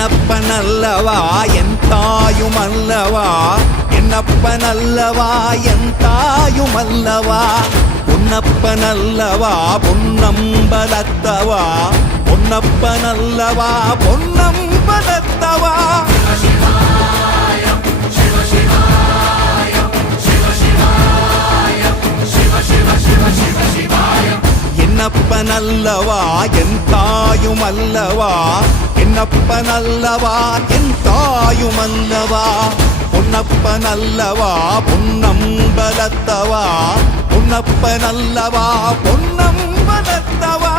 என்னப்பனல்லவா என் தாயுமல்லவா, என்னப்பனல்லவா என் தாயுமல்லவா, பொன்னப்பனல்லவா பொன்னம்பலத்தவா, பொன்னப்பனல்லவா பொன்னம்பலத்தவா. என்னப்பனல்லவா என் தாயுமல்லவா, என்னப்பனல்லவா என் தாயுமல்லவா, பொன்னப்பனல்லவா பொன்னம்பலத்தவா, பொன்னப்பனல்லவா பொன்னம்பலத்தவா.